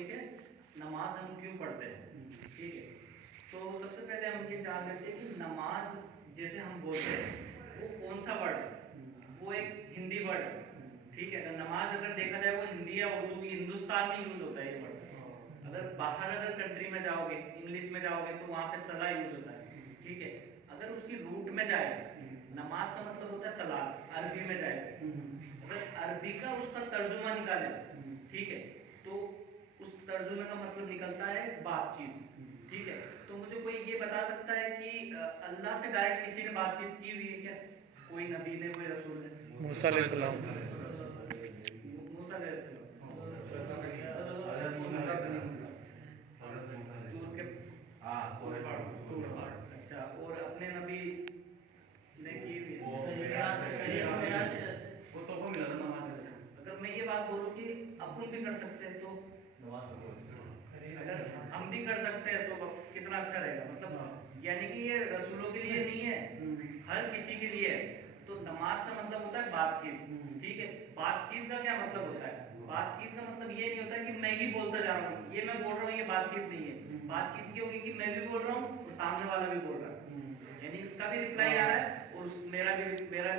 Topic है नमाज हम क्यों पढ़ते हैं। ठीक है, तो सबसे पहले हम ये जान लेते हैं कि नमाज जैसे हम बोलते हैं वो कौन सा वर्ड है। वो एक हिंदी वर्ड है। ठीक है, अगर नमाज अगर देखा जाए वो हिंदी या उर्दू, हिंदुस्तान में यूज होता है ये वर्ड। अगर बाहर अगर कंट्री में जाओगे, इंग्लिश में जाओगे तो वहाँ पे सलाह यूज होता है। ठीक है, अगर उसकी रूट में जाए, नमाज का मतलब होता है सलात, अरबी में जाए, अगर अरबी का उसका तर्जुमा निकाले, ठीक है, तो उस तर्जुमे का मतलब निकलता है बातचीत। ठीक है, तो मुझे कोई ये बता सकता है कि अल्लाह से डायरेक्ट किसी ने बातचीत की हुई है क्या? कोई नबी ने, कोई रसूल ने? मूसा अलैहिस्सलाम। मूसा अलैहिस्सलाम। दूर के अच्छा, और अपने नबी ने की हुई है। वो तोहफा मिला था नमाज अच्छा, अगर मैं ये बात बोलूँ कि अपन भी कर सकते हैं तो अगर हम भी कर सकते हैं तो कितना अच्छा रहेगा। मतलब यानी कि ये रसूलों के लिए नहीं है, हर किसी के लिए है। तो नमाज का मतलब होता है बातचीत। ठीक है, बातचीत का क्या मतलब होता है? बातचीत का मतलब ये नहीं होता कि मैं ही बोलता जा रहा हूँ, ये मैं बोल रहा हूँ, ये बातचीत नहीं है। बातचीत ये होगी कि मैं भी बोल रहा हूँ और सामने वाला भी बोल रहा है, यानी इसका भी रिप्लाई आ रहा है और मेरा भी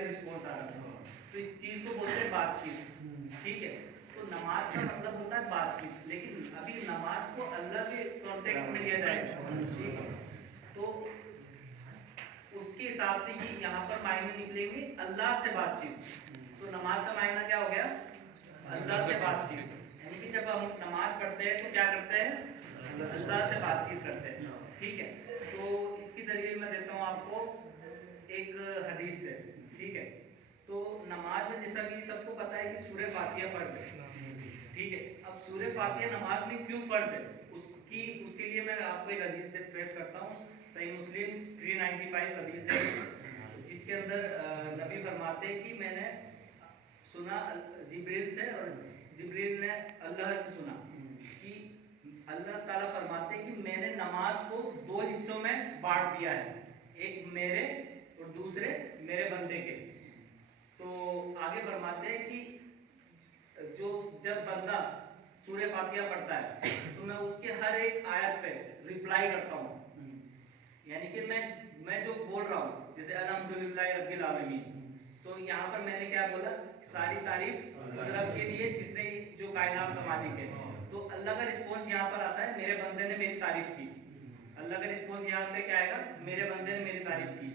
रिस्पॉन्स आ रहा है। तो इस चीज को बोलते हैं बातचीत। ठीक है, तो नमाज का मतलब होता है बातचीत, लेकिन अभी नमाज को अल्लाह के कॉन्टेक्स्ट में लिया जाएगा। ठीक है, तो उसके हिसाब से ये यहाँ पर मायने निकलेंगे अल्लाह से बातचीत। तो नमाज का मायना क्या हो गया? अल्लाह से बातचीत। यानी कि जब हम नमाज पढ़ते हैं तो क्या करते हैं? अल्लाह से बातचीत करते हैं। ठीक है, तो इसकी दलील मैं देता हूँ आपको एक हदीस से। ठीक है, तो नमाज में जैसा कि सबको पता है कि सूरह फातिहा फर्ज है। ठीक है, अब सूरह फातिहा नमाज में क्यों फर्ज है उसके लिए मैं आपको एक हदीस पेश करता हूँ। सही मुस्लिम 395 हदीस है, जिसके अंदर नबी फरमाते हैं कि मैंने सुना जिब्रील से, और जिब्रील ने अल्लाह से सुना कि अल्लाह ताला फरमाते हैं कि मैंने नमाज को दो हिस्सों में बांट दिया है, एक मेरे और दूसरे मेरे बंदे के। तो आगे फरमाते हैं कि जो जब बंदा सूरह फातिहा पढ़ता है तो मैं उसके हर एक आयत पे रिप्लाई करता हूँ। यानी कि मैं जो बोल रहा हूँ, जैसे अल्हम्दुलिल्लाह रब्बिल आलमीन, तो यहाँ पर मैंने क्या बोला? सारी तारीफ उस रब के लिए जिसने जो कायनात का मालिक है। तो अल्लाह का रिस्पॉन्स यहाँ पर आता है, मेरे बंदे ने मेरी तारीफ की। अल्लाह का रिस्पॉन्स यहाँ पे क्या आएगा? मेरे बंदे ने मेरी तारीफ की।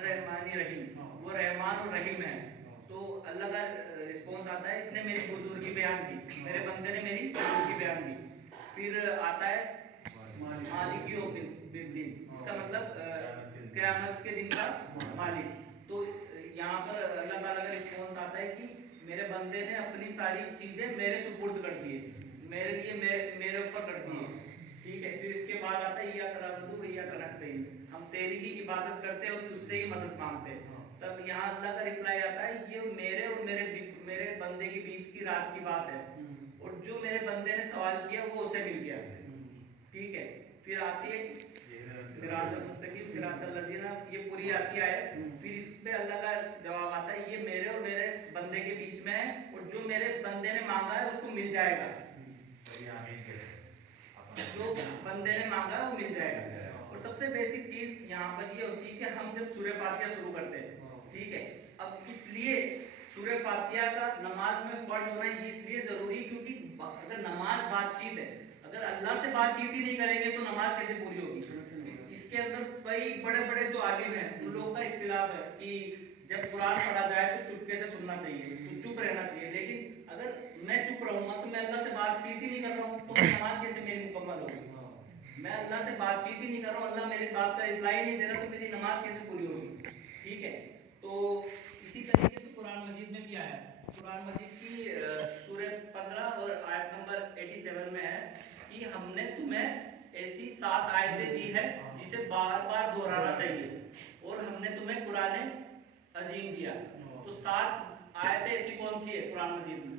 रहमानी रहीम, वो रहमान और रहीम है। तो अल्लाह का रिस्पॉन्स आता है, इसने मेरी बुजुर्गी बयान की, मेरे बंदे ने मेरी बुजुर्गी बयान की। फिर आता है मालिक यौमिद्दीन, इसका मतलब क़यामत के दिन का मालिक। तो यहाँ पर अल्लाह ताला का रिस्पॉन्स आता है कि मेरे बंदे ने अपनी सारी चीजें मेरे सुपुर्द कर दी है, मेरे लिए मेरे ऊपर कर दी है। ठीक है, फिर इसके बाद आता है इय्याका नअबुदु व इय्याका नस्तईन, हम तेरी ही इबादत करते हैं और तुझसे ही मदद मांगते हैं। तब यहाँ अल्लाह का रिप्लाई आता है, ये मेरे और मेरे बंदे के बीच की राज की बात है, और जो मेरे बंदे ने सवाल किया वो उसे मिल गया। ठीक है, फिर आती है सिरातल मुस्तकीम सिरातल लज़ीना, ये पूरी आती है। फिर इस पे अल्लाह का जवाब आता है, ये मेरे और मेरे बंदे के बीच में है, और जो मेरे बंदे ने मांगा है उसको मिल जाएगा। जो बंदे ने मांगा है वो मिल जाएगा। और सबसे बेसिक चीज यहाँ पर ये होती है कि हम जब सूरह फातिहा शुरू करते हैं, ठीक है, अब इसलिए सूरह फातिहा का नमाज में फर्ज होना ये इसलिए जरूरी, क्योंकि अगर नमाज बातचीत है, अगर अल्लाह से बातचीत ही नहीं करेंगे तो नमाज कैसे पूरी होगी? इसके अंदर कई बड़े बड़े जो आलिम हैं उन लोगों का इख्तिलाफ है कि जब कुरान पढ़ा जाए तो चुपके से सुनना चाहिए, तो चुप रहना चाहिए। लेकिन अगर मैं चुप रहूंगा तो मैं अल्लाह से बातचीत ही नहीं कर रहा हूँ, तो नमाज कैसे मेरी मुकम्मल होगी? मैं अल्लाह से बातचीत ही नहीं कर रहा हूँ, अल्लाह मेरी बात का रिप्लाई नहीं दे रहा, तो मेरी नमाज कैसे पूरी होगी? ठीक है, तो इसी तरीके से कुरान मजीद में भी आया है। कुरान मजीद की सूरह 15 और आयत नंबर 87 में है कि हमने तुम्हें ऐसी 7 आयतें दी है जिसे बार बार दोहराना चाहिए, और हमने तुम्हें कुरान अजीम दिया। तो 7 आयतें ऐसी कौन सी है कुरान मजीद में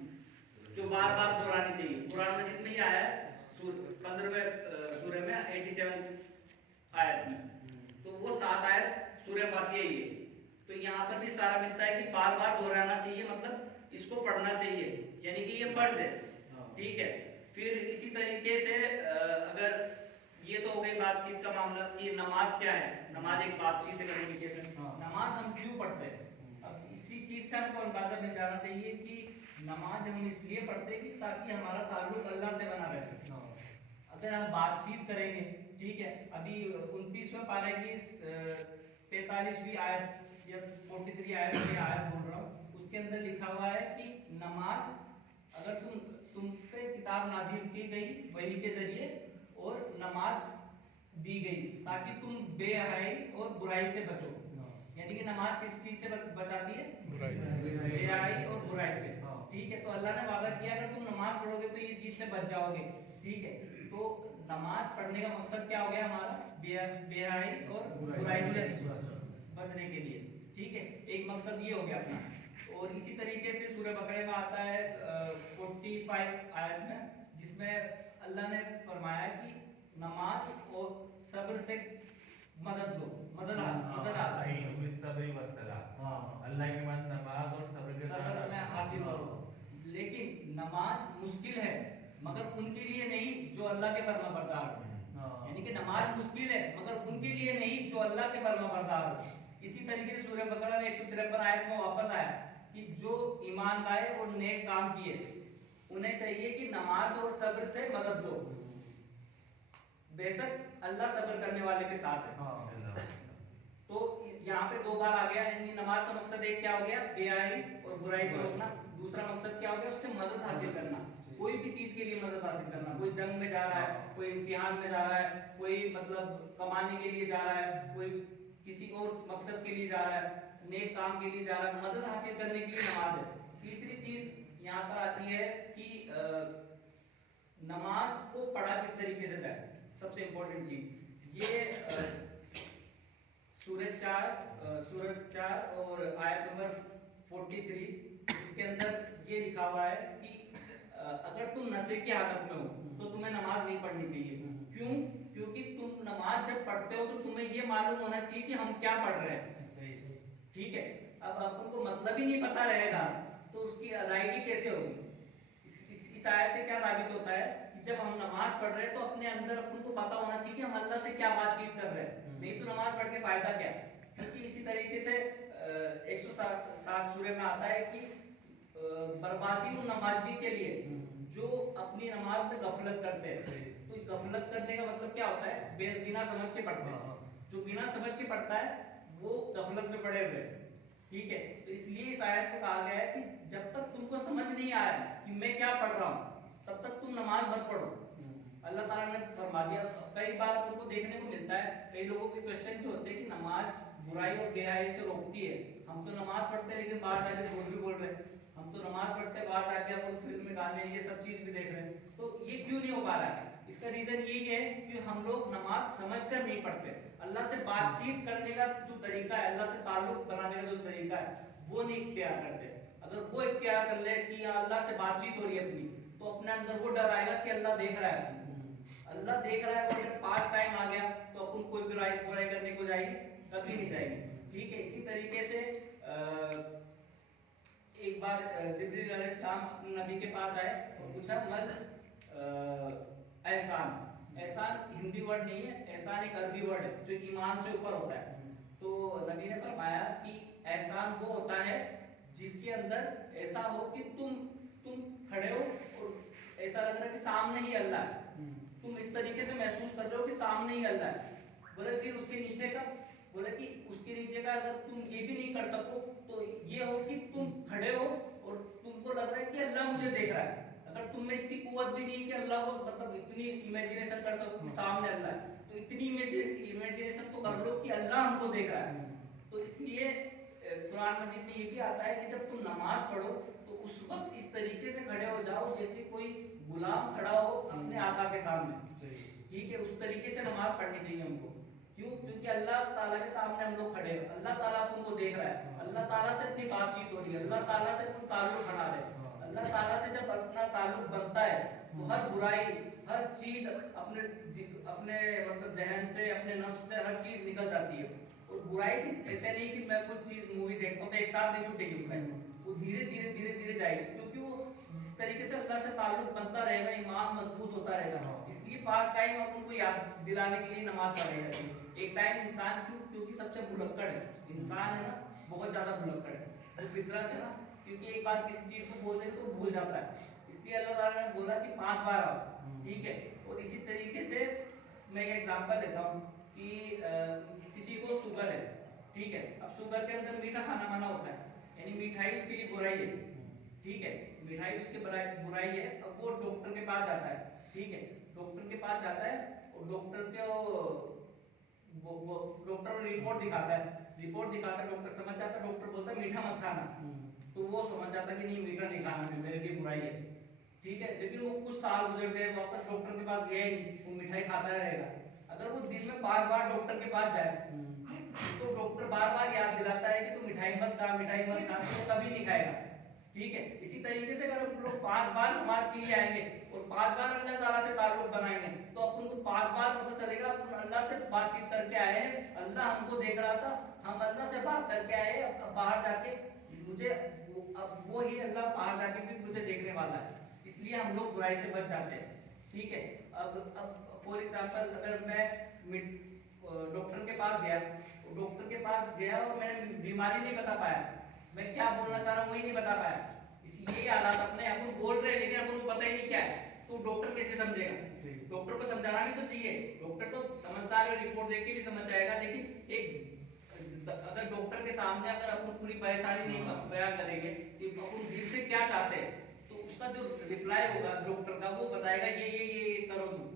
जो बार बार दोहरानी चाहिए? कुरान मजीद में ही आया है 15वें सूरह में 87 आयत में, तो वो 7 आयत सूरह फातिहा ही है। तो यहाँ पर भी सारा मिलता है कि बार बार दोहराना चाहिए, मतलब इसको पढ़ना चाहिए, यानी कि ये फर्ज है। ठीक है। फिर इसी तरीके से अगर ये तो हो गई बातचीत का मामला कि नमाज क्या है, नमाज एक बातचीत है, कम्युनिकेशन। नमाज हम क्यों पढ़ते हैं, अब इसी चीज से हमको अंदाजा मिल जाना चाहिए कि नमाज हम इसलिए पढ़ते हैं कि ताकि हमारा ताल्लुक अल्लाह से बना रहे। अगर हम बातचीत करेंगे, ठीक है, अभी 29वें पारे की 45वीं आयत या 43 आयत की आयत बोल रहा हूँ, उसके अंदर लिखा हुआ है कि नमाज अगर तुम पे किताब नाजिल की गई वही के जरिए और नमाज दी गई ताकि तुम बेहयाई और बुराई से बचो। यानी कि नमाज किस चीज से बचाती है, बेहयाई और बुराई से। ठीक है, तो अल्लाह ने वादा किया अगर तुम नमाज पढ़ोगे तो ये चीज से बच जाओगे। ठीक है, तो नमाज पढ़ने का मकसद क्या हो गया हमारा, बेहयाई और बुराई से बचने के लिए। ठीक है, एक मकसद ये हो गया अपना। और इसी तरीके से सूरह बकरे में आता है 45 आयत में, जिसमें अल्लाह ने फरमाया कि नमाज और सब्र से मदद लो, मदद अल्लाह की बात नमाज और सब्र के सब्र में हासिल करो। लेकिन नमाज मुश्किल है मगर उनके लिए नहीं जो अल्लाह के फरमाबरदार हो। यानी कि नमाज मुश्किल है मगर उनके लिए नहीं जो अल्लाह के फरमाबरदार हो। इसी तरीके से सूरह बकरा में 153 आयत में वापस आया कि जो ईमान लाए और नेक काम किए उन्हें चाहिए कि नमाज और सब्र से मदद लो, बेशक अल्लाह सब्र करने वाले के साथ है। तो यहाँ पे दो बार आ गया, यानी नमाज का मकसद एक क्या हो गया, बेहयाई और बुराई से रोकना। दूसरा मकसद क्या हो गया, उससे मदद हासिल करना, कोई भी चीज के लिए मदद हासिल करना। कोई जंग में जा रहा है, कोई इम्तिहान में जा रहा है, कोई मतलब कमाने के लिए जा रहा है, कोई किसी और मकसद के लिए जा रहा है, नेक काम के लिए जा रहा है, मदद हासिल करने के लिए नमाज है। तीसरी चीज यहाँ पर आती है कि नमाज को पढ़ा किस तरीके से जाए, सबसे इंपॉर्टेंट चीज ये सूरह 4 और आयत नंबर 43, इसके अंदर ये लिखा हुआ है कि अगर तुम नशे की हालत में हो तो तुम्हें नमाज नहीं पढ़नी चाहिए। क्यों? क्योंकि तुम नमाज जब पढ़ते हो तो तुम्हें ये मालूम होना चाहिए कि हम क्या पढ़ रहे हैं। ठीक है, अब अपन को मतलब ही नहीं पता रहेगा तो उसकी अदायगी कैसे होगी। इस आयत से क्या साबित होता है कि जब हम नमाज पढ़ रहे हैं तो अपने अंदर अपन को पता होना चाहिए कि हम अल्लाह से क्या बातचीत कर रहे हैं, नहीं तो नमाज पढ़ के फायदा क्या। क्योंकि इसी तरीके से 107 सूरह में आता है कि बर्बादी उन नमाजी के लिए जो अपनी नमाज में गफलत करते हैं। तो गफलत करने का मतलब क्या होता है, बिना समझ के पढ़ते हैं। जो बिना समझ के पढ़ता है वो गफलत में पड़े हुए। ठीक है, तो इसलिए इस आयत में कहा गया है कि जब तक तुमको समझ नहीं आया कि मैं क्या पढ़ रहा हूँ तब तक तुम नमाज मत पढ़ो। अल्लाह ताला ने फरमा दिया। कई बार तुमको देखने को मिलता है, कई लोगों के क्वेश्चन भी होते हैं कि नमाज बुराई और बेहयाई से रोकती है। हम तो नमाज पढ़ते हैं लेकिन बाहर जाके झूठ भी बोल रहे हैं, हम तो नमाज पढ़ते हैं बाहर जाके अपन फिल्म गाने ये सब चीज भी देख रहे हैं। तो ये क्यों नहीं हो पा रहा है? इसका रीजन यही है कि हम लोग नमाज समझकर नहीं पढ़ते। अल्लाह से बातचीत करने का जो तरीका है, अल्लाह से ताल्लुक बनाने का जो तरीका है वो नहीं इख्तियार करते। अगर वो इख्तियार कर ले कि अल्लाह से बातचीत हो रही है अपनी, तो अपने अंदर वो डर आएगा कि अल्लाह देख रहा है। अल्लाह देख रहा है, वो अगर 5 टाइम आ गया तो अपन कोई बुराई करने को जाएगी, कभी नहीं जाएगी। ठीक है, इसी तरीके से एक बार जिब्रील अलैहिस्सलाम अपने नबी के पास आए और पूछा मल एहसान। एहसान हिंदी वर्ड नहीं है, एहसान एक अरबी वर्ड है जो ईमान से ऊपर होता है। तो नबी ने फरमाया कि एहसान वो होता है जिसके अंदर ऐसा हो कि तुम खड़े हो और ऐसा लग रहा है कि सामने ही अल्लाह है। तुम इस तरीके से महसूस कर रहे हो कि सामने ही अल्लाह है। बोले फिर उसके नीचे का, बोले कि उसके नीचे का अगर तुम ये भी नहीं कर सको तो ये हो कि तुम खड़े हो और तुमको लग रहा है कि अल्लाह मुझे देख रहा है। अगर तुम में इतनी कुव्वत भी नहीं कि अल्लाह को मतलब इतनी इमेजिनेशन कर सको कि सामने अल्लाह है, तो इतनी इमेजिनेशन तो कर लो कि अल्लाह हमको देख रहा है। तो इसलिए कुरान मजीद में ये भी आता है कि जब तुम नमाज पढ़ो तो उस वक्त इस तरीके से खड़े हो जाओ जैसे कोई गुलाम खड़ा हो अपने आका के सामने। ठीक है, उस तरीके से नमाज पढ़नी चाहिए हमको। क्यों? क्योंकि अल्लाह ताला के सामने हम लोग खड़े हैं, अल्लाह ताला तुमको देख रहा है, अल्लाह ताला से अपनी बातचीत हो रही है, अल्लाह ताला से तुम ताल्लुक बना रहे हैं। अल्लाह ताला से जब अपना ताल्लुक बनता है तो हर बुराई, हर चीज अपने मतलब जहन से, अपने नफ्स से हर चीज निकल जाती है। और बुराई भी ऐसे नहीं कि मैं कुछ चीज मूवी देखता हूँ तो एक साथ नहीं छूटेगी बुराई, वो धीरे धीरे जाएगी। क्योंकि वो जिस तरीके से अल्लाह से ताल्लुक बनता रहेगा, ईमान मजबूत होता रहेगा, इसलिए 5 टाइम आप उनको याद दिलाने के लिए नमाज पढ़ाई जाती है। एक टाइम इंसान क्योंकि सबसे भुलक्कड़ है, इंसान है ना, बहुत ज्यादा भुलक्कड़ है, जो फितरत है ना, क्योंकि एक बार किसी चीज को बोल दे तो भूल जाता है, इसलिए अल्लाह ताला ने बोला कि 5 बार आओ, ठीक है। और इसी तरीके से मैं एक एग्जांपल देता हूँ कि किसी को शुगर है, ठीक है, अब शुगर के अंदर मीठा खाना मना होता है, यानी मिठाई उसके लिए बुराई है, ठीक है, मिठाई उसके बुराई है। अब वो डॉक्टर के पास जाता है, ठीक है, डॉक्टर के पास जाता है और डॉक्टर को वो डॉक्टर रिपोर्ट दिखाता है, रिपोर्ट दिखाता है, डॉक्टर समझ जाता है, डॉक्टर बोलता है मीठा मत खाना, तो वो समझ जाता है कि नहीं मीठा नहीं खाना, मेरे लिए बुराई है, ठीक है। लेकिन वो कुछ साल गुजर गए, वापस डॉक्टर के पास गया ही नहीं, वो मिठाई खाता रहेगा। अगर वो दिन में 5 बार डॉक्टर के पास जाए, तो डॉक्टर बार बार याद दिलाता है कि तू मिठाई मत खा, मिठाई मत खा, तो कभी नहीं खाएगा, ठीक है। इसी तरीके से अगर हम लोग 5 बार नमाज के लिए आएंगे और 5 बार अल्लाह ताला से ताल्लुक बनाएंगे, तो अपन को 5 बार पता चलेगा अपन अल्लाह से बातचीत करके आए हैं, अल्लाह हमको देख रहा था, हम अल्लाह से बात करके आए, अब बाहर जाके मुझे अब वो ही अल्लाह बाहर जाके भी मुझे देखने वाला है, इसलिए हम लोग बुराई से बच जाते हैं, ठीक है। अब फॉर एग्जांपल अगर मैं डॉक्टर के पास गया, डॉक्टर के पास गया और मैं बीमारी नहीं बता पाया, मैं क्या बोलना चाह रहा हूँ वही नहीं बता पाया, इसलिए हालात अपने अपन बोल रहे हैं लेकिन अपन को पता ही नहीं क्या है, तो डॉक्टर कैसे समझेगा? डॉक्टर को समझाना भी तो चाहिए, डॉक्टर तो समझदार है, रिपोर्ट देख के भी समझ जाएगा, लेकिन एक अगर डॉक्टर के सामने अगर अपन पूरी परेशानी नहीं बयान करेंगे कि अपन दिल से क्या चाहते हैं, तो उसका जो रिप्लाई होगा डॉक्टर का वो बताएगा ये करो तुम।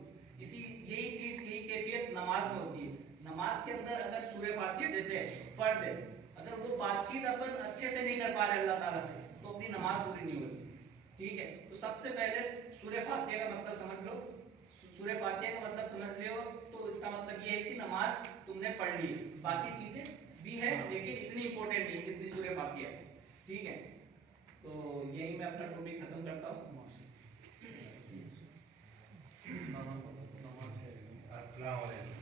यही चीज यही कैफियत नमाज में होती है। नमाज के अंदर अगर सूरह फातिहा जैसे फर्ज है, अगर वो बातचीत अपन अच्छे से नहीं कर पा रहे अल्लाह ताला से, तो अपनी नमाज पूरी नहीं होती, ठीक है। तो सबसे पहले सूरह फातिहा का मतलब समझ लो, सूरह फातिहा का मतलब समझ लो, तो इसका मतलब ये है कि नमाज तुमने पढ़ ली, बाकी चीजें भी है लेकिन इतनी इंपॉर्टेंट नहीं जितनी सूरह फातिहा है, ठीक है। तो यही मैं अपना टॉपिक खत्म करता हूँ। अस्सलाम वालेकुम।